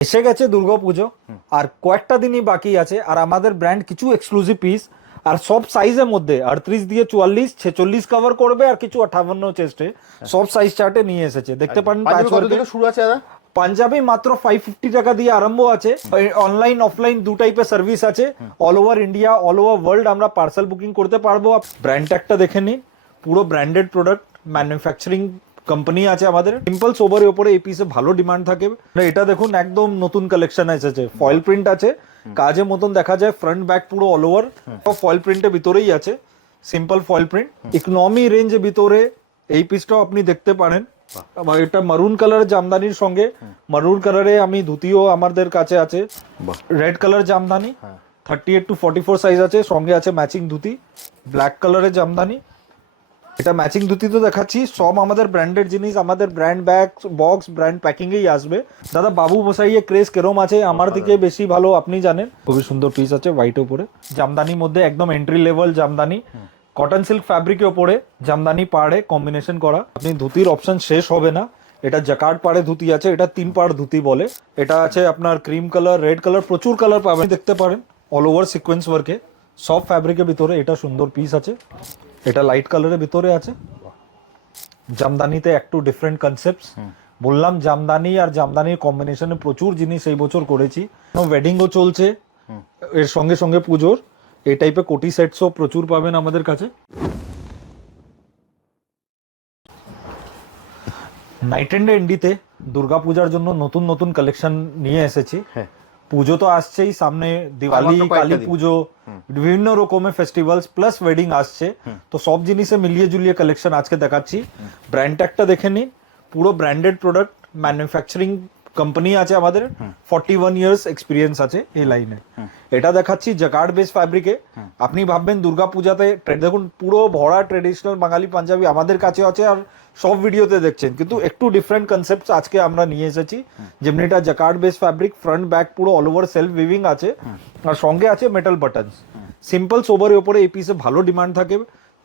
এসে গেছে দুর্গাপুজো আর কয়েকটা দিনই বাকি আছে আর আমাদের ব্র্যান্ড কিছু এক্সক্লুসিভ পিস আর সব সাইজের মধ্যে আটত্রিশ দিয়ে চুয়াল্লিশ ছেচল্লিশ কভার করবে আর কিছু আঠান্ন চেস্টে সব সাইজ চার্টে নিয়ে এসেছে। দেখতে পারেন এ। থেকে শুরু আছে পাঞ্জাবি মাত্র ফাইভ ফিফটি টাকা দিয়ে আরম্ভ আছে। অনলাইন অফলাইন দু টাইপের সার্ভিস আছে। All over India all over world আমরা পার্সেল বুকিং করতে পারব। ব্র্যান্ড ট্যাগটা দেখে নিন। পুরো ব্র্যান্ডেড প্রোডাক্ট ম্যানুফ্যাকচারিং কোম্পানি আছে আমাদের। সিম্পল সোভারের উপরে এই পিসে ভালো ডিমান্ড থাকে। এটা দেখুন একদম নতুন কালেকশন এসেছে। ফয়েল প্রিন্ট আছে। কাজের মতন দেখা যায় ফ্রন্ট ব্যাক পুরো অল ওভার ফয়েল প্রিন্টের ভিতরেই আছে। সিম্পল ফয়েল প্রিন্ট ইকোনমি রেঞ্জের ভিতরে এই পিসটাও আপনি দেখতে পারেন। এটা মারুন কালার জামদানির সঙ্গে। মারুন কালারে আমি ধুতিও আমাদের কাছে আছে। Red colour jamdani. Thirty eight to forty four size আছে। সঙ্গে আছে ম্যাচিং ধুতি। ব্ল্যাক কালারের জামদানি। এটা ম্যাচিং ধুতি তো দেখাচ্ছি। সব আমাদের ব্র্যান্ডেড জিনিস আমাদের ব্র্যান্ড ব্যাগ বক্স ব্র্যান্ড প্যাকিংয়েই আসবে। দাদা বাবু মশাইয়ের ক্রেজ কেরম আছে? আমার থেকে বেশি ভালো আপনি জানেন। খুবই সুন্দর পিস আছে হোয়াইট উপরে। জামদানির মধ্যে একদম entry level jamdani. Cotton silk ফ্যাব্রিকের ওপরে জামদানি পাড়ে কম্বিনেশন করা। আপনি ধুতির অপশন শেষ হবে না। এটা জাকার্ড পাড়ে ধুতি আছে এটা তিন পাড় ধুতি বলে। এটা আছে আপনার ক্রিম কালার রেড কালার প্রচুর কালার পাবেন। দেখতে পারেন অল ওভার সিকোয়েন্স ওয়ার্কে সব ফ্যাব্রিকের ভিতরে এটা সুন্দর পিস আছে। এটা লাইট কালারের ভিতরে আছে। জামদানিতে একটু ডিফারেন্ট কনসেপ্টস বললাম জামদানি আর জামদানির কম্বিনেশনে প্রচুর জিনিস এই বছর করেছি। ওয়েডিংও চলছে। এর সঙ্গে সঙ্গে পুজোর। এই টাইপের কোটি সেটসও প্রচুর পাবেন আমাদের কাছে। নাইট এন্ড এন্ডিতে দুর্গাপূজার জন্য নতুন নতুন কালেকশন নিয়ে এসেছি। হ্যাঁ। পুজো তো আসছেই সামনে দিওয়ালি কালী পুজো বিভিন্ন রকমের ফেস্টিভ্যালস প্লাস ওয়েডিং আসছে। তো সব জিনিসে মিলিয়ে জুলিয়ে কালেকশন আজকে দেখাচ্ছি। ব্র্যান্ড ট্যাগটা দেখে নিন। পুরো ব্র্যান্ডেড প্রোডাক্ট ম্যানুফ্যাকচারিং কোম্পানি আছে আমাদের। ফর্টি ওয়ান ইয়ার্স এক্সপিরিয়েন্স আছে এই লাইনে এটা দেখাচ্ছি জাকার্ড বেস ফ্যাব্রিকে আপনি ভাববেন দুর্গা পূজাতে দেখুন পুরো ভরা ট্রেডিশনাল বাঙালি পাঞ্জাবি আমাদের কাছে আছে আর সব ভিডিওতে দেখছেন কিন্তু একটু ডিফারেন্ট কনসেপ্ট আজকে আমরা নিয়ে এসেছি। যেমনি এটা jacquard base fabric front back পুরো অল ওভার সেলফ উইভিং আছে। আর সঙ্গে আছে মেটাল বাটনস সিম্পল সোভারের উপরে এই পিসে ভালো ডিমান্ড থাকে।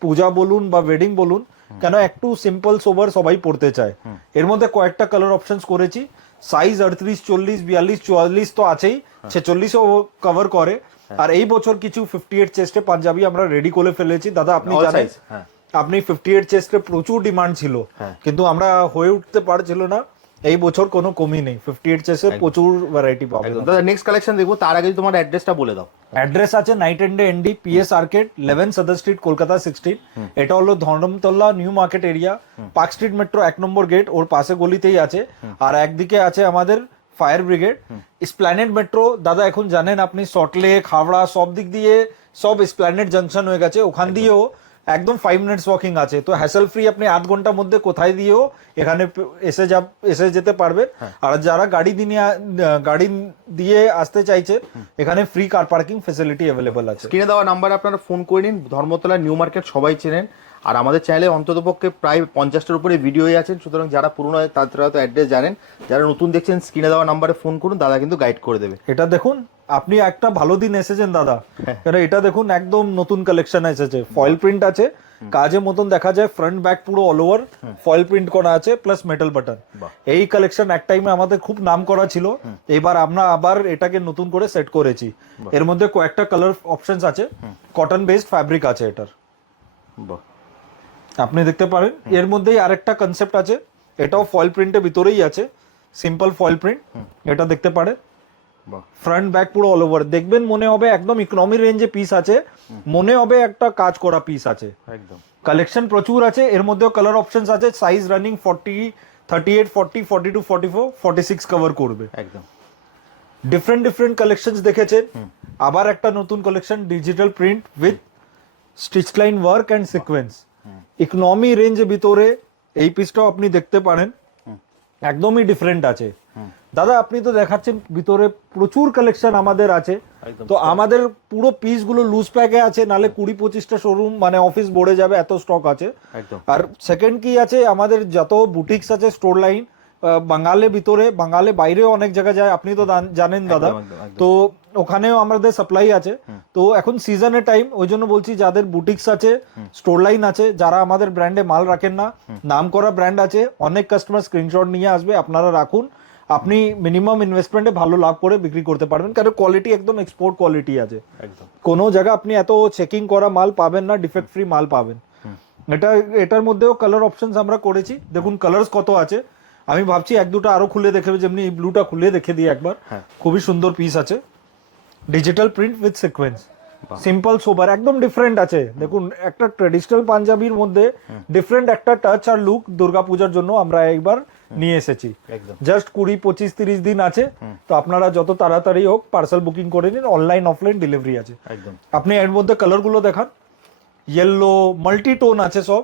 পূজা বলুন বা ওয়েডিং বলুন কেন একটু সিম্পল সোভার সবাই পড়তে চায়। এর মধ্যে কয়েকটা কালার অপশনস করেছি। সাইজ আটত্রিশ চল্লিশ বিয়াল্লিশ চুয়াল্লিশ তো আছেই। ছেচল্লিশও কভার করে। আর এই বছর কিছু ফিফটি এইট চেস্টে পাঞ্জাবি আমরা রেডি করে ফেলেছি। দাদা আপনি জানেন? হ্যাঁ। আপনি ফিফটি এইট চেস্টে প্রচুর ডিমান্ড ছিল। হ্যাঁ। কিন্তু আমরা হয়ে উঠতে পারছিল না। এই বছর কোনো কমই নেই। ফিফটি এইট চেস্টে প্রচুর ভ্যারাইটি পাবেন দাদা নেক্সট কালেকশন দেখব তার আগে তোমার অ্যাড্রেসটা বলে দাও। অ্যাড্রেস আছে নাইট এন্ডে ND PS arcade লেভেন Sudder street Kolkata sixteen এটা হলো Dharmatala new market area park street metro এক নম্বর গেট ওর পাশে গলিতেই আছে। আর একদিকে আছে আমাদের ফায়ার ব্রিগেড স্প্ল্যানেড মেট্রো দাদা এখন জানেন আপনি সটলেক হাওড়া সব দিক দিয়ে সব স্প্ল্যানেড জাংশন হয়ে গেছে। ওখান দিয়েও একদম ফাইভ মিনিটস ওয়াকিং আছে। তো হ্যাসেল ফ্রি আপনি আধ ঘণ্টার মধ্যে কোথায় দিয়েও এখানে এসে যা এসে যেতে পারবে। আর যারা গাড়ি দিয়ে গাড়ি দিয়ে আসতে চাইছে এখানে free car parking facility available আছে। কিনে দেওয়া নাম্বার আপনারা ফোন করে নিন। ধর্মতলা নিউ মার্কেট সবাই চেনেন। আর আমাদের চ্যানেলে অন্ততপক্ষে প্রায় পঞ্চাশটার উপরে ভিডিওই আছেন সুতরাং যারা পুরনো হয় তারা তো অ্যাড্রেস জানেন। যারা নতুন দেখছেন স্ক্রিনে দেওয়া নাম্বারে ফোন করুন দাদা কিন্তু গাইড করে দেবে। এটা দেখুন আপনি একটা ভালো দিন এসেছেন দাদা। কেন এটা দেখুন একদম নতুন কালেকশন এসেছে। ফয়েল প্রিন্ট আছে কাজের মতন দেখা যায় ফ্রন্ট ব্যাক পুরো অল ওভার ফয়েল প্রিন্ট করা আছে প্লাস মেটাল বাটন এই কালেকশন এক টাইমে আমাদের খুব নাম করা ছিল। এবার আমরা আবার এটাকে নতুন করে সেট করেছি। এর মধ্যে কয়েকটা কালার অপশনস আছে। কটন বেসড ফ্যাব্রিক আছে এটার। বাহ। আপনি দেখতে পারেন। এর মধ্যেই আরেকটা কনসেপ্ট আছে। এটাও ফয়েল প্রিন্টের ভিতরেই আছে। সিম্পল ফয়েল প্রিন্ট এটা দেখতে পারেন। ফ্রন্ট ব্যাক পুরো অল ওভার দেখবেন মনে হবে একদম ইকোনমি রেঞ্জে পিস আছে। মনে হবে একটা কাজ করা পিস আছে। একদম। কালেকশন প্রচুর আছে। এর মধ্যেও কালার অপশনস আছে। Size running forty thirty eight forty forty two forty four forty six cover করবে। একদম। ডিফারেন্ট ডিফারেন্ট কালেকশনস দেখেছেন। আবার একটা নতুন collection digital print with stitch line work and sequence economy রেঞ্জের ভিতরে এই পিসটাও আপনি দেখতে পারেন। একদমই ডিফারেন্ট আছে। দাদা আপনি তো দেখাচ্ছেন ভিতরে প্রচুর কালেকশন আমাদের আছে। তো আমাদের পুরো পিসগুলো লুজ প্যাকে আছে নালে কুড়ি পঁচিশটা শোরুম মানে অফিস ভরে যাবে এত স্টক আছে। আর সেকেন্ড কি আছে আমাদের যত বুটিক্স আছে স্টোর লাইন বাঙালের ভিতরে বাঙালে বাইরেও অনেক জায়গায় যায় আপনি তো জানেন দাদা। তো ওখানেও আমাদের সাপ্লাই আছে। তো এখন সিজনের টাইম ওই জন্য বলছি যাদের বুটিক্স আছে স্টোর লাইন আছে যারা আমাদের ব্র্যান্ডে মাল রাখেন না নাম করা ব্র্যান্ড আছে অনেক কাস্টমার স্ক্রিনশট নিয়ে আসবে আপনারা রাখুন। আপনি মিনিমাম ইনভেস্টমেন্টে ভালো লাভ করে বিক্রি করতে পারবেন কারণ কোয়ালিটি একদম এক্সপোর্ট কোয়ালিটি আছে। কোনো জায়গা আপনি এত চেকিং করা মাল পাবেন না ডিফেক্ট ফ্রি মাল পাবেন। এটা এটার মধ্যেও কালার অপশনস আমরা করেছি। দেখুন কালার্স কত আছে। আমি ভাবছি এক দুটো আরও খুলে দেখে যেমনি এই ব্লুটা খুলে দেখে দিই একবার। হ্যাঁ। খুবই সুন্দর পিস আছে। Digital print with sequence simple sober একদম ডিফারেন্ট আছে। দেখুন একটা ট্রেডিশনাল পাঞ্জাবির মধ্যে ডিফারেন্ট একটা টাচ আর লুক দুর্গাপূজার জন্য আমরা একবার নিয়ে এসেছি। জাস্ট কুড়ি পঁচিশ তিরিশ দিন আছে। তো আপনারা যত তাড়াতাড়ি হোক পার্সেল বুকিং করে নিন অনলাইন অফলাইন ডেলিভারি আছে। আপনি এর মধ্যে কালারগুলো দেখান। ইয়েলো মাল্টি টোন আছে সব।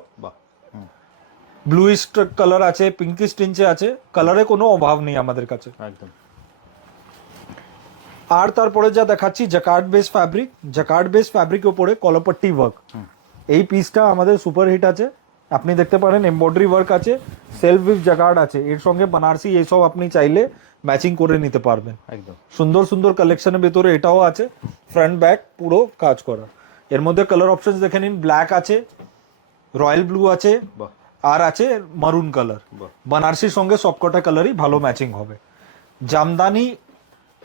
ব্লুইশ কালার আছে পিঙ্কিশ টিঞ্চে আছে। কালারে কোনো অভাব নেই আমাদের কাছে। একদম। আর তারপরে যা দেখাচ্ছি jacquard base fabric jacquard base fabric উপরে কলপট্টি ওয়ার্ক এই পিসটা আমাদের সুপার হিট আছে। আপনি দেখতে পারেন এমব্রয়ডারি ওয়ার্ক আছে সেলফ উইথ জাকার্ড আছে। এর সঙ্গে বানারসি এইসব আপনি চাইলে ম্যাচিং করে নিতে পারবেন। একদম। সুন্দর সুন্দর কালেকশনের ভেতরে এটাও আছে। ফ্রন্ট ব্যাক পুরো কাজ করা। এর মধ্যে কালার অপশনস দেখে নিন। ব্ল্যাক আছে রয়্যাল ব্লু আছে আর আছে মারুন কালার বানারসির সঙ্গে সবকটা কালারই ভালো ম্যাচিং হবে। জামদানি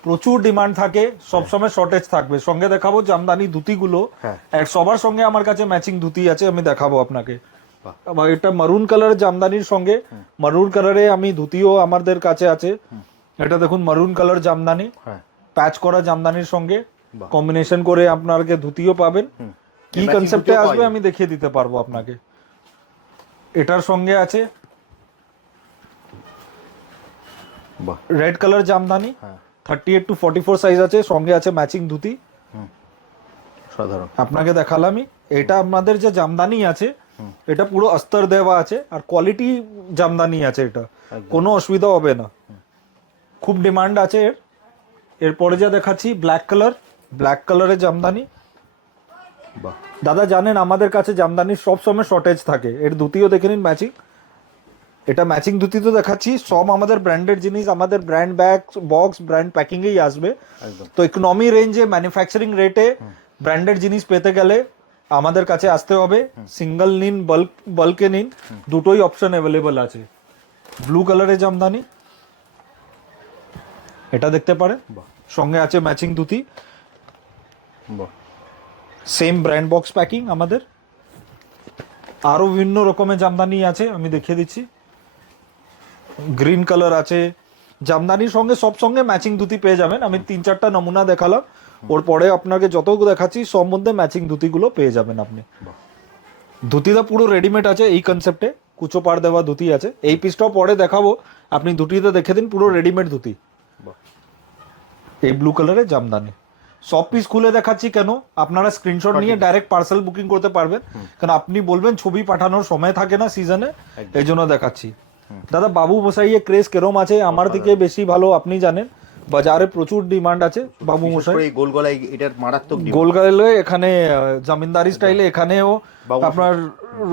প্রচুর ডিমান্ড থাকে সবসময় শর্টেজ থাকবে। সঙ্গে দেখাবো জামদানি ধুতিগুলো হ্যাঁ। সবার সঙ্গে আমার কাছে ম্যাচিং ধুতি আছে আমি দেখাবো আপনাকে। এটা মারুন কালারের জামদানির সঙ্গে মারুন কালারে আমি ধুতিও আমাদের কাছে আছে। এটা দেখুন মারুন কালার জামদানি হ্যাঁ। প্যাচ করা জামদানির সঙ্গে কম্বিনেশন করে আপনাকে ধুতিও পাবেন। কি কনসেপ্টে আসবে আমি দেখিয়ে দিতে পারব আপনাকে। এটার সঙ্গে আছে রেড কালার জামদানি হ্যাঁ। Thirty eight to forty four size আছে সঙ্গে আছে ম্যাচিং ধুতি। সাধারণ। আপনাকে দেখালামই। এটা আপনাদের যে জামদানি আছে এটা পুরো অস্তর দেওয়া আছে আর কোয়ালিটি জামদানি আছে এটা। কোনো অসুবিধা হবে না। খুব ডিমান্ড আছে এর। এরপরে যা দেখাচ্ছি ব্ল্যাক কালার ব্ল্যাক কালারের জামদানি। বাহ। দাদা জানেন আমাদের কাছে জামদানির সব সময় শর্টেজ থাকে। এর ধুতিও দেখে নিন ম্যাচিং এটা ম্যাচিং ধুতি তো দেখাচ্ছি। সব আমাদের ব্র্যান্ডেড জিনিস আমাদের ব্র্যান্ড ব্যাগ বক্স ব্র্যান্ড প্যাকিংয়েই আসবে। তো ইকোনমি রেঞ্জে ম্যানুফ্যাকচারিং রেটে ব্র্যান্ডেড জিনিস পেতে গেলে আমাদের কাছে আসতে হবে। সিঙ্গেল নিন বাল্ক বাল্কে নিন দুটোই অপশন অ্যাভেলেবল আছে। ব্লু কালারের জামদানি এটা দেখতে বাহ। সঙ্গে আছে matching dhoti. Same brand box packing আমাদের। আরও বিভিন্ন রকমের জামদানি আছে আমি দেখিয়ে দিচ্ছি। গ্রিন কালার আছে। জামদানির সঙ্গে সব সঙ্গে ম্যাচিং ধুতি পেয়ে যাবেন। আমি তিন চারটা নমুনা দেখালাম। ওর পরে আপনাকে যত দেখাচ্ছি সব মধ্যে ম্যাচিং ধুতিগুলো পেয়ে যাবেন আপনি। ধুতিটা পুরো রেডিমেড আছে এই কনসেপ্টে কুচো পাড় দেওয়া ধুতি আছে। এই পিসটাও পরে দেখাবো। আপনি ধুতিতে দেখে দিন পুরো রেডিমেড ধুতি। এই ব্লু কালারের জামদানি। সব পিস খুলে দেখাচ্ছি কেন? আপনারা স্ক্রিনশট নিয়ে ডাইরেক্ট পার্সেল বুকিং করতে পারবেন। কারণ আপনি বলবেন ছবি পাঠানোর সময় থাকে না সিজনে এই জন্য দেখাচ্ছি। দাদা বাবু মশাইয়ের ক্রেজ কেরম আছে? আমার থেকে বেশি ভালো আপনি জানেন। বাজারে প্রচুর ডিমান্ড আছে বাবু মশাই। এই গোলগলায় এটার মারাত্মক demand। গোলগালে এখানে আহ, জমিনদারি স্টাইলে এখানেও আপনার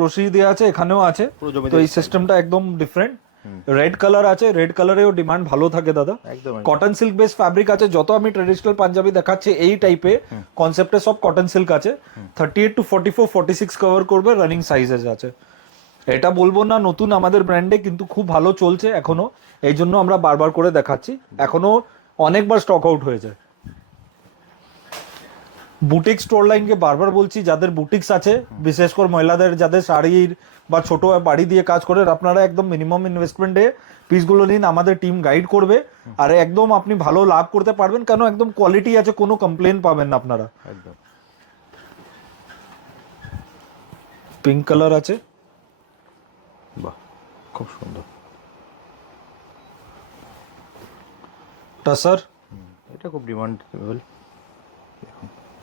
রশি দেওয়া আছে এখানেও আছে। তো এই সিস্টেমটা একদম ডিফারেন্ট রেড কালার আছে রেড কালারেও ডিমান্ড ভালো থাকে দাদা। কটন সিল্ক বেস ফ্যাব্রিক আছে যত আমি ট্রেডিশনাল পাঞ্জাবি দেখাচ্ছি এই টাইপে কনসেপ্টে সব কটন সিল্ক আছে। Thirty eight to forty four forty six cover করবে রানিং সাইজেস আছে। এটা বলব না নতুন আমাদের ব্র্যান্ডে কিন্তু খুব ভালো চলছে এখনও এই জন্য আমরা বারবার করে দেখাচ্ছি। এখনও অনেকবার স্টক আউট হয়ে যায় বুটিক স্টোর লাইনকে বারবার বলছি যাদের বুটিক্স আছে বিশেষ করে মহিলাদের যাদের শাড়ির বা ছোট বাড়ি দিয়ে কাজ করে আপনারা একদম মিনিমাম ইনভেস্টমেন্টে পিসগুলো নিন আমাদের টিম গাইড করবে। আর একদম আপনি ভালো লাভ করতে পারবেন কেন একদম কোয়ালিটি আছে কোনো কমপ্লেন পাবেন না আপনারা। একদম। পিঙ্ক কালার আছে। বাহ খুব সুন্দর। টাসার এটা খুব ডিমান্ডেবল।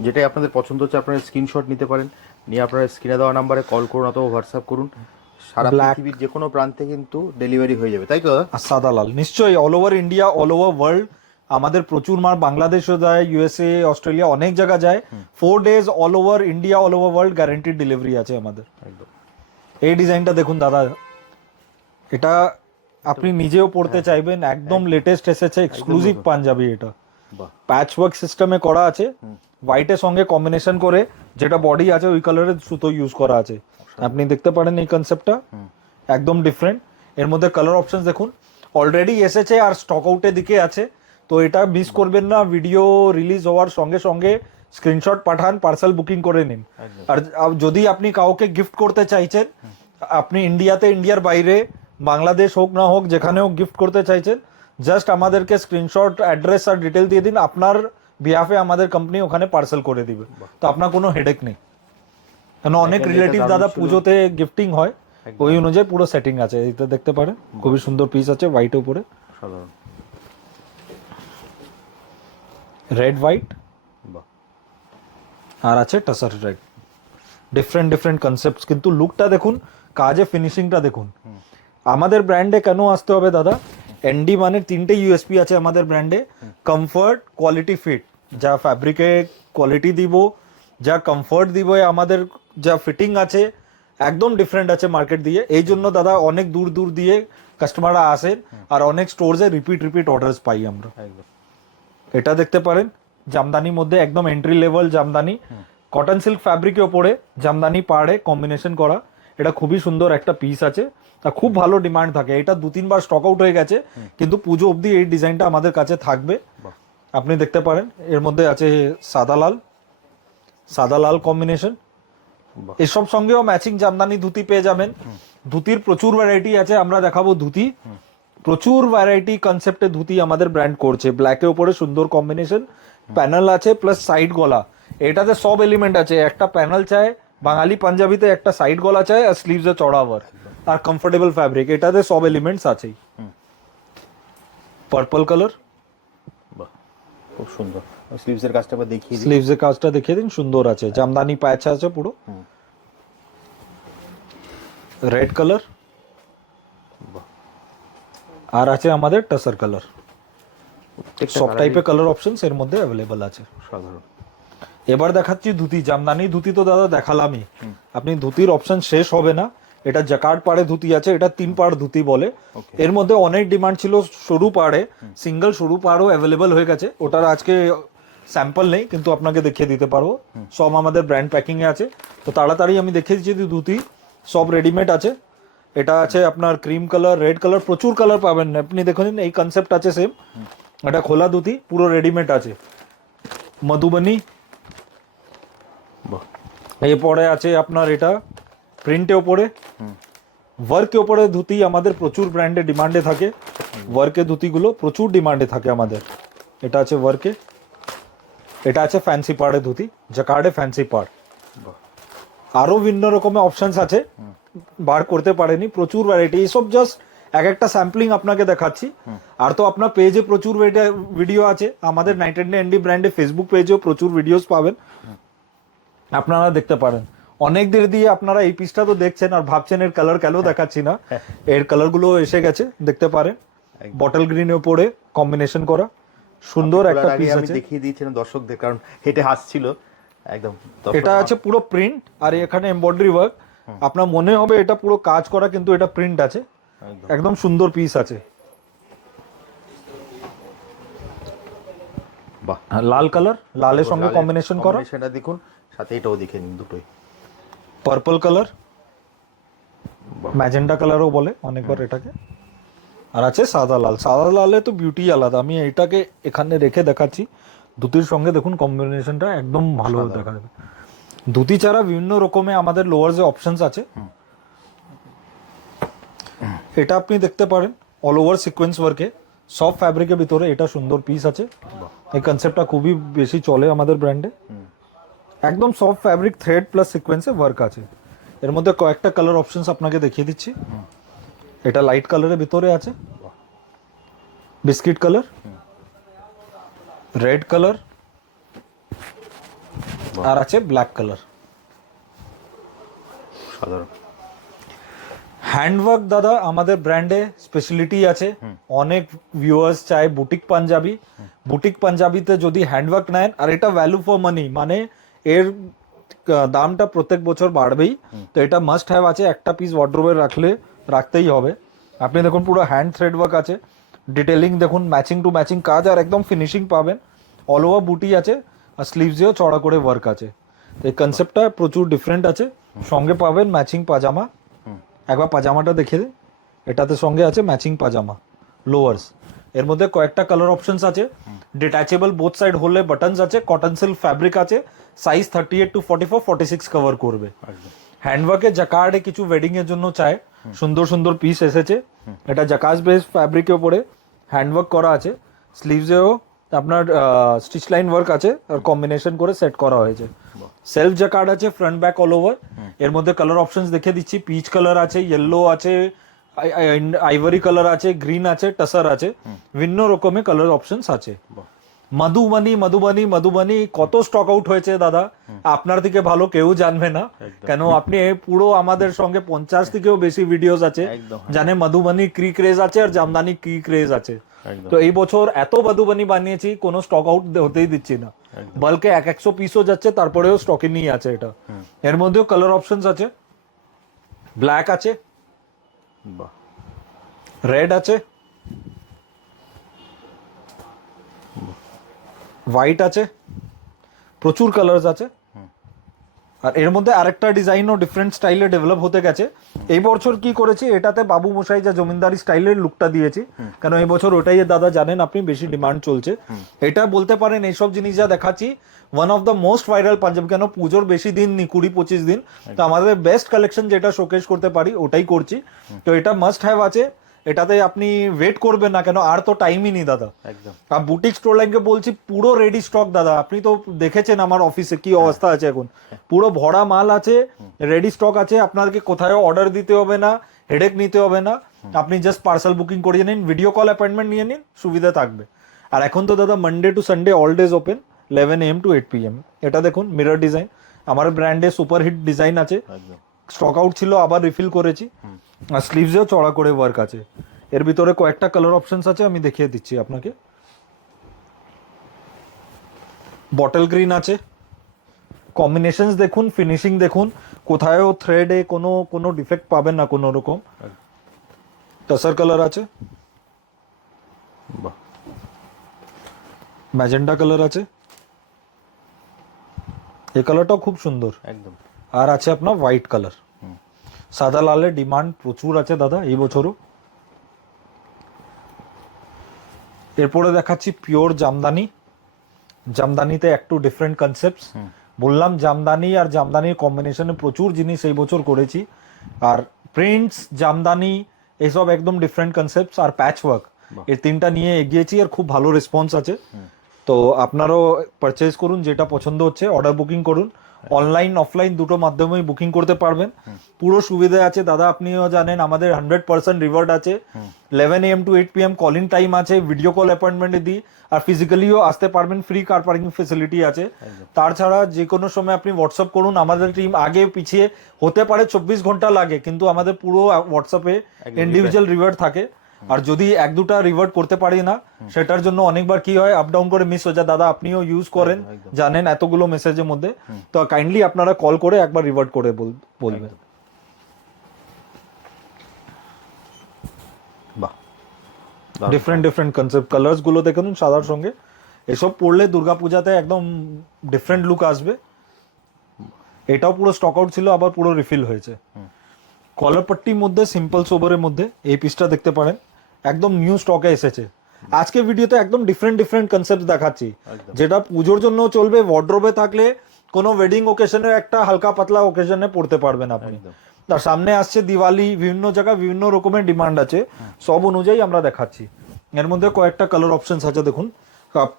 যেটাই আপনাদের পছন্দ হচ্ছে আপনারা স্ক্রিনশট নিতে পারেন। নিয়ে আপনারা স্ক্রিনে দেওয়া নাম্বারে কল করুন অথবা হোয়াটসঅ্যাপ করুন। সারা. পৃথিবীর যে কোনো প্রান্তে কিন্তু ডেলিভারি হয়ে যাবে তাই তো? সাদা লাল নিশ্চয়ই all over India all over world আমাদের প্রচুর মাল বাংলাদেশও যায় ইউএসএ অস্ট্রেলিয়া অনেক জায়গা যায়। Four days all over India all over world guaranteed delivery আছে আমাদের। একদম। এই ডিজাইনটা দেখুন দাদা। এটা আপনি নিজেও পড়তে চাইবেন একদম লেটেস্ট এসেছে এক্সক্লুসিভ পাঞ্জাবি এটা। প্যাচ ওয়ার্ক সিস্টেমে করা আছে। হোয়াইটের সঙ্গে কম্বিনেশন করে যেটা বডি আছে ওই কালারের সুতো ইউজ করা আছে। আপনি দেখতে পারেন এই কনসেপ্টটা একদম ডিফারেন্ট এর মধ্যে কালার অপশন দেখুন। অলরেডি এসেছে আর স্টক আউটের দিকে আছে। তো এটা মিস করবেন না ভিডিও রিলিজ হওয়ার সঙ্গে সঙ্গে স্ক্রিনশট পাঠান পার্সেল বুকিং করে নিন। আর যদি আপনি কাউকে গিফট করতে চাইছেন আপনি ইন্ডিয়াতে ইন্ডিয়ার বাইরে বাংলাদেশ হোক না হোক যেখানে হোক গিফট করতে চাইছেন জাস্ট আমাদেরকে স্ক্রিনশট অ্যাড্রেস আর ডিটেল দিয়ে দিন। আপনার বিহাফে আমাদের কোম্পানি ওখানে পার্সেল করে দিবে। তো আপনার কোনো হেডেক নেই। কেন অনেক রিলেটিভ দাদা পুজোতে গিফটিং হয়। ওই অনুযায়ী পুরো সেটিং আছে। এইটা দেখতে পারেন খুবই সুন্দর পিস আছে হোয়াইট উপরে। সাধারণ রেড হোয়াইট আর আছে tussar red different different concepts কিন্তু লুকটা দেখুন কাজে ফিনিশিংটা দেখুন। আমাদের ব্র্যান্ডে কেন আসতে হবে দাদা? এনডি মানে তিনটে ইউএসপি আছে আমাদের ব্র্যান্ডে কমফর্ট কোয়ালিটি ফিট যা ফ্যাব্রিকে কোয়ালিটি দিব যা কমফর্ট দিব আমাদের যা ফিটিং আছে একদম ডিফারেন্ট আছে মার্কেট দিয়ে। এই জন্য দাদা অনেক দূর দূর দিয়ে কাস্টমাররা আসেন। আর অনেক স্টোরসে রিপিট রিপিট অর্ডার্স পাই আমরা। এটা দেখতে পারেন। জামদানির মধ্যে একদম entry level jamdani. Cotton silk ফ্যাব্রিকের ওপরে জামদানি পাড়ে কম্বিনেশন করা। এটা খুবই সুন্দর একটা পিস আছে। তা খুব ভালো ডিমান্ড থাকে। এটা দু তিনবার স্টক আউট হয়ে গেছে। কিন্তু পুজো অবধি এই ডিজাইনটা আমাদের কাছে থাকবে। আপনি দেখতে পারেন। এর মধ্যে আছে সাদা লাল। সাদা লাল কম্বিনেশন। এসব সঙ্গেও ম্যাচিং জামদানি ধুতি পেয়ে যাবেন। ধুতির প্রচুর ভ্যারাইটি আছে। আমরা দেখাবো ধুতি। প্রচুর ভ্যারাইটি কনসেপ্টে ধুতি আমাদের ব্র্যান্ড করছে। ব্ল্যাকের উপরে সুন্দর কম্বিনেশন প্যানেল আছে প্লাস সাইড গলা। এটাতে সব এলিমেন্ট আছে। একটা প্যানেল চায় বাঙালি পাঞ্জাবিতে একটা সাইড গলা চায় আর স্লিভসে চড়া ওয়ার্ক আর কমফোর্টেবল ফ্যাব্রিক এটাতে সব এলিমেন্টস আছেই। পার্পল কালার বাহ খুব সুন্দর। স্লিভসের কাজটা আবার দেখিয়ে দিই স্লিভসের কাজটা দেখিয়ে দিন সুন্দর আছে। জামদানি প্যাচ আছে পুরো। রেড কালার বাহ। আর আছে আমাদের টাসার কালার প্রত্যেকটা সব টাইপের কালার অপশনস এর মধ্যে অ্যাভেলেবল আছে। সাধারণ। এবার দেখাচ্ছি ধুতি। জামদানি ধুতি তো দাদা দেখালামই। আপনি ধুতির অপশন শেষ হবে না। এটা জাকার্ড পাড়ে ধুতি আছে এটা তিন পাড় ধুতি বলে। এর মধ্যে অনেক ডিমান্ড ছিল সরু পাড়ে। সিঙ্গেল সরু পাড়ও অ্যাভেলেবল হয়ে গেছে। ওটার আজকে স্যাম্পল নেই কিন্তু আপনাকে দেখিয়ে দিতে পারব। সব আমাদের ব্র্যান্ড প্যাকিং এ আছে। তো তাড়াতাড়ি আমি দেখিয়ে দিচ্ছি ধুতি সব রেডিমেড আছে। এটা আছে আপনার ক্রিম কালার রেড কালার প্রচুর কালার পাবেন। আপনি দেখুন এই কনসেপ্ট আছে সেম এটা খোলা ধুতি পুরো রেডিমেড আছে। মধুবনী। এরপরে আছে আপনার এটা প্রিন্টে ওপরে। ওয়ার্কে ওপরে ধুতি আমাদের প্রচুর ব্র্যান্ডে ডিমান্ডে থাকে। ওয়ার্কে ধুতিগুলো প্রচুর ডিমান্ডে থাকে আমাদের। এটা আছে ওয়ার্কে এটা আছে ফ্যান্সি পাড়ে ধুতি জাকার্ডে ফ্যান্সি পাড়। বাহ। আরও ভিন্ন রকমের অপশনস আছে। বার করতে পারেনি প্রচুর ভ্যারাইটি এইসব জাস্ট এক একটা স্যাম্পলিং আপনাকে দেখাচ্ছি। আর তো আপনার পেজে প্রচুর ভিডিও আছে। আমাদের অ্যান্ড এনডি ব্র্যান্ডে ফেসবুক পেজেও প্রচুর ভিডিওস পাবেন। আপনারা দেখতে পারেন। অনেক দের দিয়ে আপনারা এই পিসটা তো দেখছেন আর ভাবছেন এর কালার কেন দেখাচ্ছি না। এর কালারগুলো এসে গেছে দেখতে পারেন। বটল গ্রিনের উপরে কম্বিনেশন করা। সুন্দর একটা পিস আছে। দেখিয়ে দিয়েছিলাম দর্শকদের কারণ হেঁটে হাসছিল। একদম এটা আছে পুরো প্রিন্ট আর এখানে এমব্রয়ডারি ওয়ার্ক আপনার মনে হবে এটা পুরো কাজ করা কিন্তু এটা প্রিন্ট আছে। একদম। সুন্দর পিস আছে। বাহ। লাল কালার লালের সঙ্গে কম্বিনেশন করা। combination-টা দেখুন সাথে এটাও দেখে নিন দুটোই। পার্পল কালার ম্যাজেন্ডা কালারও বলে অনেকবার এটাকে। আর আছে সাদা লাল। সাদা লালে তো বিউটি আলাদা। আমি এটাকে এখানে রেখে দেখাচ্ছি। ধুতির সঙ্গে দেখুন কম্বিনেশনটা একদম ভালো দেখা যাবে। ধুতি ছাড়া বিভিন্ন রকমের আমাদের লোয়ার যে অপশনস আছে এটা আপনি দেখতে পারেন অল ওভার সিকোয়েন্স ওয়ার্কে সব ফ্যাব্রিকের ভিতরে এটা সুন্দর পিস আছে। এই কনসেপ্টটা খুবই বেশি চলে আমাদের ব্র্যান্ডে একদম সফট ফ্যাব্রিক থ্রেড প্লাস সিকোয়েন্সে ওয়ার্ক আছে। এর মধ্যে কয়েকটা কালার অপশনস আপনাকে দেখিয়ে দিচ্ছি। এটা লাইট কালারের ভিতরে আছে। বিস্কিট কালার রেড কালার আর আছে ব্ল্যাক কালার সাধারণ। হ্যান্ডওয়ার্ক দাদা আমাদের ব্র্যান্ডে স্পেশালিটি আছে। অনেক ভিউয়ার্স চায় বুটিক পাঞ্জাবি। বুটিক পাঞ্জাবিতে যদি হ্যান্ডওয়ার্ক নেন আর এটা ভ্যালু ফর মানি মানে এর দামটা প্রত্যেক বছর বাড়বেই। তো এটা মাস্ট হ্যাভ আছে একটা পিস ওয়ার্ড্রোবে রাখলে রাখতেই হবে। আপনি দেখুন পুরো হ্যান্ড থ্রেড ওয়ার্ক আছে। ডিটেলিং দেখুন ম্যাচিং টু ম্যাচিং কাজ আর একদম ফিনিশিং পাবেন। অল ওভার বুটি আছে আর স্লিভসেও চড়া করে ওয়ার্ক আছে। তো এই কনসেপ্টটা প্রচুর ডিফারেন্ট আছে। সঙ্গে পাবেন ম্যাচিং পাজামা। একবার পাজামাটা দেখে এটাতে সঙ্গে আছে ম্যাচিং পাজামা লোয়ার্স এর মধ্যে কয়েকটা কালার অপশনস আছে। ডিট্যাচেবল বোথ সাইড হলে বাটনস আছে কটন সিল্ক ফ্যাব্রিক আছে। Size thirty eight to forty four forty six cover করবে হ্যান্ডওয়ার্কে জাকার্ডে কিছু ওয়েডিং এর জন্য চায়। সুন্দর সুন্দর পিস এসেছে। এটা জাকাস বেস ফ্যাব্রিকের উপরে হ্যান্ডওয়ার্ক করা আছে। স্লিভসেও আপনার স্টিচ লাইন ওয়ার্ক আছে আর কম্বিনেশন করে সেট করা হয়েছে। সেলফ জাকার্ড আছে ফ্রন্ট ব্যাক অল ওভার এর মধ্যে কালার অপশনস দেখে দিচ্ছি। পিচ কালার আছে ইয়েলো আছে আইভরি কালার আছে গ্রিন আছে টাসার আছে। ভিন্ন রকমের কালার অপশনস আছে। মধুবনী মধুবনী মধুবনী কত স্টক আউট হয়েছে দাদা? আপনার থেকে ভালো কেউ জানবে না। কেন আপনি পুরো আমাদের সঙ্গে পঞ্চাশ থেকেও বেশি ভিডিওস আছে। জানে মধুবনী কি ক্রেজ আছে আর জামদানি কি ক্রেজ আছে। তো এই বছর এত মধুবনী বানিয়েছি কোনো স্টক আউট হতেই দিচ্ছি না। বলকে এক একশো পিসও যাচ্ছে তারপরেও স্টকে নিয়ে আছে এটা। এর মধ্যেও কালার অপশনস আছে। ব্ল্যাক আছে। রেড আছে। হোয়াইট আছে। প্রচুর কালার্স আছে। আর এর মধ্যে আরেকটা ডিজাইনও ডিফারেন্ট স্টাইলে ডেভেলপ হতে গেছে। এই বছর কি করেছি এটাতে বাবু মশাই যা জমিদারি স্টাইলের লুকটা দিয়েছি কেন এই বছর ওটাই দাদা জানেন আপনি বেশি ডিমান্ড চলছে। এটা বলতে পারেন এইসব জিনিস যা দেখাচ্ছি one of the most viral Punjab কেন পুজোর বেশি দিন নি কুড়ি পঁচিশ দিন তো আমাদের বেস্ট কালেকশন যেটা শোকেস করতে পারি ওটাই করছি। তো এটা মাস্ট হ্যাভ আছে। এটাতে আপনি ওয়েট করবেন না কেন? আর তো টাইমই নেই দাদা। একদম। আর বুটিক স্টোর লাইনকে বলছি পুরো রেডি স্টক দাদা। আপনি তো দেখেছেন আমার অফিসে কি অবস্থা আছে এখন। পুরো ভরা মাল আছে রেডি স্টক আছে আপনাকে কোথায় অর্ডার দিতে হবে না হেডেক নিতে হবে না। আপনি জাস্ট পার্সেল বুকিং করে নিন ভিডিও কল অ্যাপয়েন্টমেন্ট নিয়ে নিন সুবিধা থাকবে। আর এখন তো দাদা Monday to Sunday all days open eleven AM to eight P M এটা দেখুন মিরর ডিজাইন আমার ব্র্যান্ডে সুপার হিট ডিজাইন আছে। স্টক আউট ছিল আবার রিফিল করেছি। আর স্লিভসেও চড়া করে ওয়ার্ক আছে। এর ভিতরে কয়েকটা কালার অপশনস আছে আমি দেখিয়ে দিচ্ছি আপনাকে। বটল গ্রিন আছে। কম্বিনেশনস দেখুন ফিনিশিং দেখুন কোথায়ও থ্রেডে কোনো কোনো ডিফেক্ট পাবেন না কোনো রকম। টাসার কালার আছে। ম্যাজেন্ডা কালার আছে। এই কালারটাও খুব সুন্দর। একদম। আর আছে আপনার হোয়াইট কালার সাদা লালের ডিমান্ড প্রচুর আছে দাদা এই বছরও। এরপরে দেখাচ্ছি পিওর জামদানি। জামদানিতে একটু ডিফারেন্ট কনসেপ্টস বললাম জামদানি আর জামদানির কম্বিনেশনে প্রচুর জিনিস এই বছর করেছি। আর প্রিন্টস জামদানি এসব একদম ডিফারেন্ট কনসেপ্টস আর প্যাচ ওয়ার্ক এই তিনটা নিয়ে এগিয়েছি আর খুব ভালো রেসপন্স আছে। তো আপনারাও পারচেজ করুন যেটা পছন্দ হচ্ছে অর্ডার বুকিং করুন। অনলাইন অফলাইন দুটো মাধ্যমেই বুকিং করতে পারবেন। পুরো সুবিধা আছে। দাদা আপনিও জানেন আমাদের হান্ড্রেড পার্সেন্ট রিভার্ড আছে। Eleven AM to eight P M calling time আছে ভিডিও কল অ্যাপয়েন্টমেন্ট দিই। আর ফিজিক্যালিও আসতে পারবেন ফ্রি কার পার্কিং ফেসিলিটি আছে। তাছাড়া যে কোনো সময় আপনি হোয়াটসঅ্যাপ করুন। আমাদের টিম আগে পিছিয়ে হতে পারে চব্বিশ ঘণ্টা লাগে কিন্তু আমাদের পুরো হোয়াটসঅ্যাপে ইন্ডিভিজুয়াল রিভার্ট থাকে। আর যদি এক দুটা রিভার্ট করতে পারি না সেটার জন্য অনেকবার কি হয় আপ ডাউন করে মিস হয়ে যায় দাদা আপনিও ইউজ করেন জানেন এতগুলো মেসেজের মধ্যে। তো কাইন্ডলি আপনারা কল করে একবার রিভার্ট করে বলবেন। বাহ। ডিফারেন্ট ডিফারেন্ট কনসেপ্ট কালার্সগুলো দেখুন সাদার সঙ্গে। এসব পড়লে দুর্গাপূজাতে একদম ডিফারেন্ট লুক আসবে। এটাও পুরো স্টক আউট ছিল আবার পুরো রিফিল হয়েছে। কলার পট্টির মধ্যে সিম্পল সোবারের মধ্যে এই পিসটা দেখতে পারেন। একদম নিউ স্টকে এসেছে। আজকে ভিডিওতে একদম ডিফারেন্ট ডিফারেন্ট কনসেপ্ট দেখাচ্ছি। যেটা পুজোর জন্য চলবে ওয়ার্ড্রোবে থাকলে কোনো ওয়েডিং ওকেশনে একটা হালকা পাতলা ওকেশনে পড়তে পারবেন আপনি। তার সামনে আসছে দিওয়ালি বিভিন্ন জায়গায় বিভিন্ন রকমের ডিমান্ড আছে সব অনুযায়ী আমরা দেখাচ্ছি। এর মধ্যে কয়েকটা কালার অপশনস আছে দেখুন।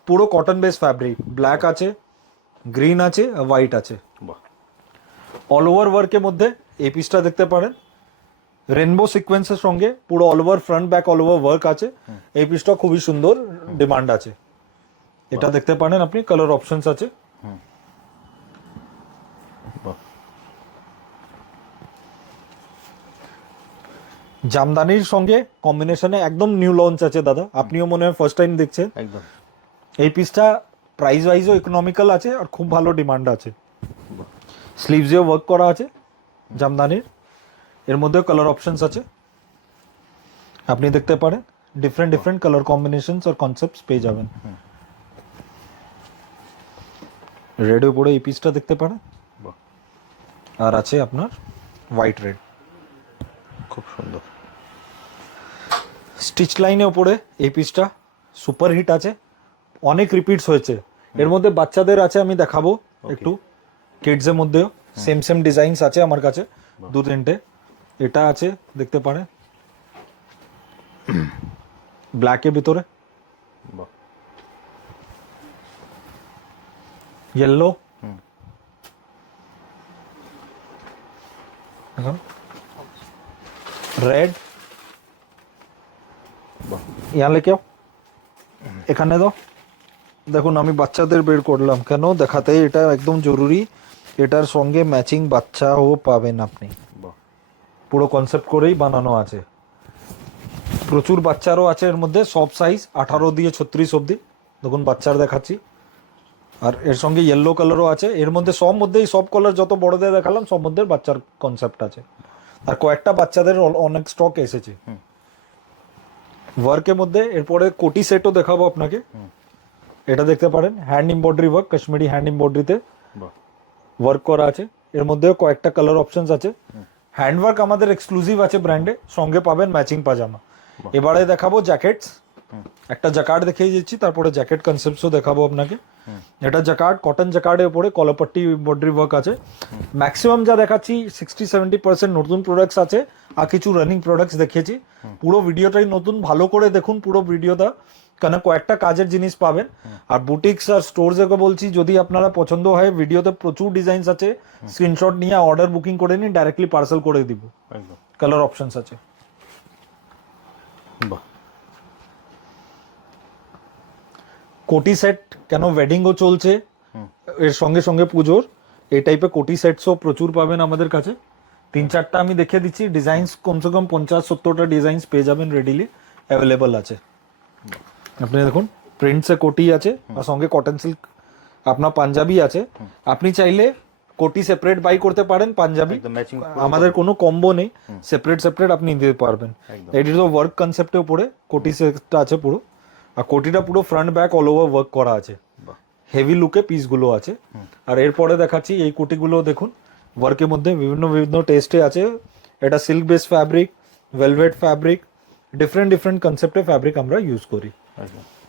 পুরো কটন বেস ফ্যাব্রিক ব্ল্যাক আছে গ্রিন আছে হোয়াইট আছে। অল ওভার ওয়ার্কের মধ্যে এই পিসটা দেখতে পারেন। রেনবো সিকোয়েন্সের সঙ্গে পুরো all over front back all over work আছে এই পিসটা খুবই সুন্দর ডিমান্ড আছে এটা দেখতে পারেন আপনি কালার অপশনস আছে জামদানির সঙ্গে কম্বিনেশনে একদম নিউ লঞ্চ আছে দাদা আপনিও মনে হয় ফার্স্ট টাইম দেখছেন একদম এই পিসটা প্রাইস ওয়াইজও ইকোনমিক্যাল আছে আর খুব ভালো ডিমান্ড আছে স্লিভসেও ওয়ার্ক করা আছে জামদানির এর মধ্যেও কালার অপশনস আছে। আপনি দেখতে পারেন ডিফারেন্ট ডিফারেন্ট কালার কম্বিনেশনস আর কনসেপ্টস পেয়ে যাবেন। রেড উপরে এই পিসটা দেখতে পারেন। আর আছে আপনার হোয়াইট রেড খুব সুন্দর। স্টিচ লাইনে ওপরে এই পিসটা সুপার হিট আছে। অনেক রিপিটস হয়েছে। এর মধ্যে বাচ্চাদের আছে আমি দেখাবো একটু। কিডসের মধ্যেও সেম সেম ডিজাইনস আছে আমার কাছে। দু তিনটে। এটা আছে দেখতে পারেন ব্ল্যাকের ভিতরে বাহ येलो রেড বাহ यहाँ लेके आओ এখানে দাও দেখুন আমি বাচ্চাদের বের করলাম কেন দেখাতে এটা একদম জরুরি এটার সঙ্গে ম্যাচিং বাচ্চাও পাবেন আপনি বাহ পুরো কনসেপ্ট করেই বানানো আছে। প্রচুর বাচ্চারও আছে এর মধ্যে সব সাইজ আঠারো দিয়ে ছত্রিশ অবধি। দেখুন বাচ্চার দেখাচ্ছি। আর এর সঙ্গে ইয়েলো কালারও আছে। এর মধ্যে সব মধ্যেই সব কালার যত বড়দের দেখালাম সব মধ্যে বাচ্চার কনসেপ্ট আছে। আর কয়েকটা বাচ্চাদের অনেক স্টক এসেছে। ওয়ার্কের মধ্যে এরপরে কোটি সেটও দেখাবো আপনাকে। এটা দেখতে পারেন hand embroidery work Kashmiri hand এমব্রয়ডারিতে work করা আছে। এর মধ্যেও কয়েকটা কালার অপশনস আছে। হ্যান্ডওয়ার্ক আমাদের এক্সক্লুসিভ আছে ব্র্যান্ডে সঙ্গে পাবেন ম্যাচিং পাজামা এবারে দেখাবো জ্যাকেটস একটা জ্যাকার্ড দেখিয়ে দিচ্ছি তারপরে জ্যাকেট কনসেপ্টসও দেখাবো আপনাকে। এটা জ্যাকার্ড কটন জ্যাকার্ডের উপরে কলপট্টি এমব্রয়ডারি ওয়ার্ক আছে। ম্যাক্সিমাম যা দেখাচ্ছি সিক্সটি সেভেন্টি পার্সেন্ট নতুন প্রোডাক্টস আছে আর কিছু রানিং প্রোডাক্টস দেখিয়েছি। পুরো ভিডিওটাই নতুন ভালো করে দেখুন পুরো ভিডিওটা কেন? কয়েকটা কাজের জিনিস পাবেন। আর বুটিক্স আর স্টোর থেকে বলছি যদি আপনারা পছন্দ হয় ভিডিওতে প্রচুর ডিজাইনস আছে। স্ক্রিনশট নিয়ে অর্ডার বুকিং করে নিন ডাইরেক্টলি পার্সেল করে দিব। কালার অপশনস আছে। বাহ। কোটি সেট কেন ওয়েডিংও চলছে? এর সঙ্গে সঙ্গে পুজোর। এই টাইপের কোটি সেটসও প্রচুর পাবেন আমাদের কাছে। তিন চারটা আমি দেখে দিচ্ছি। ডিজাইনস কমসে কম পঞ্চাশ সত্তরটা ডিজাইনস পেয়ে যাবেন রেডিলি অ্যাভেলেবল আছে। আপনি দেখুন প্রিন্টসে কোটি আছে আর সঙ্গে কটন সিল্ক আপনার পাঞ্জাবি আছে। আপনি চাইলে কোটি সেপারেট বাই করতে পারেন পাঞ্জাবি। আমাদের কোনো কম্বো নেই। সেপারেট সেপারেট আপনি দিতে পারবেন। এটি তো ওয়ার্ক কনসেপ্টের উপরে কোটি সেটটা আছে পুরো। আর কোটিটা পুরো front back all over work করা আছে। হেভি লুকে পিসগুলো আছে। আর এরপরে দেখাচ্ছি এই কোটিগুলো দেখুন ওয়ার্কের মধ্যে বিভিন্ন বিভিন্ন টেস্টে আছে। এটা silk base fabric velvet fabric different different কনসেপ্টের fabric আমরা ইউজ করি।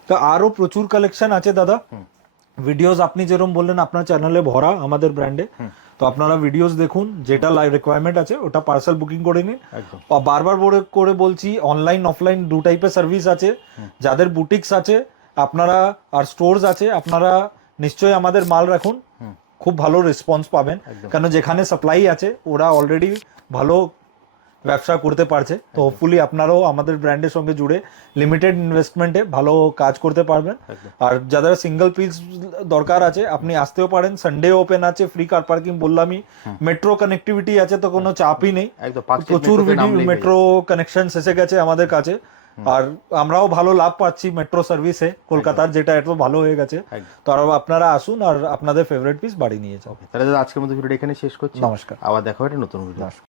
তো আরও প্রচুর কালেকশন আছে দাদা। ভিডিওস আপনি যেরকম বললেন আপনার চ্যানেলে ভরা আমাদের ব্র্যান্ডে তো আপনারা ভিডিওস দেখুন যেটা লাইভ রিকোয়ারমেন্ট আছে ওটা পার্সেল বুকিং করে নিন। বারবার করে বলছি অনলাইন অফলাইন দু টাইপের সার্ভিস আছে। যাদের বুটিক্স আছে আপনারা আর স্টোরস আছে আপনারা নিশ্চয়ই আমাদের মাল রাখুন। খুব ভালো রেসপন্স পাবেন। কেন যেখানে সাপ্লাই আছে ওরা অলরেডি ভালো ব্যবসা করতে পারছে তো হোপফুলি আপনারাও আমাদের ব্র্যান্ডের সঙ্গে জুড়ে লিমিটেড ইনভেস্টমেন্টে ভালো কাজ করতে পারবেন। আর যাদের সিঙ্গেল পিস দরকার আছে আপনি আসতেও পারেন সানডে ওপেন আছে ফ্রি কার পার্কিং বললামই মেট্রো কানেক্টিভিটি আছে তো কোনো চাপই নেই। প্রচুর মেট্রো কানেকশন এসে গেছে আমাদের কাছে। আর আমরাও ভালো লাভ পাচ্ছি মেট্রো সার্ভিসে কলকাতার যেটা এত ভালো হয়ে গেছে। তো আর আপনারা আসুন আর আপনাদের ফেভারিট পিস বাড়ি নিয়ে যাও। তাহলে আজকের মতো ভিডিওটা এখানে শেষ করছি। নমস্কার। আবার দেখা হবে নতুন ভিডিও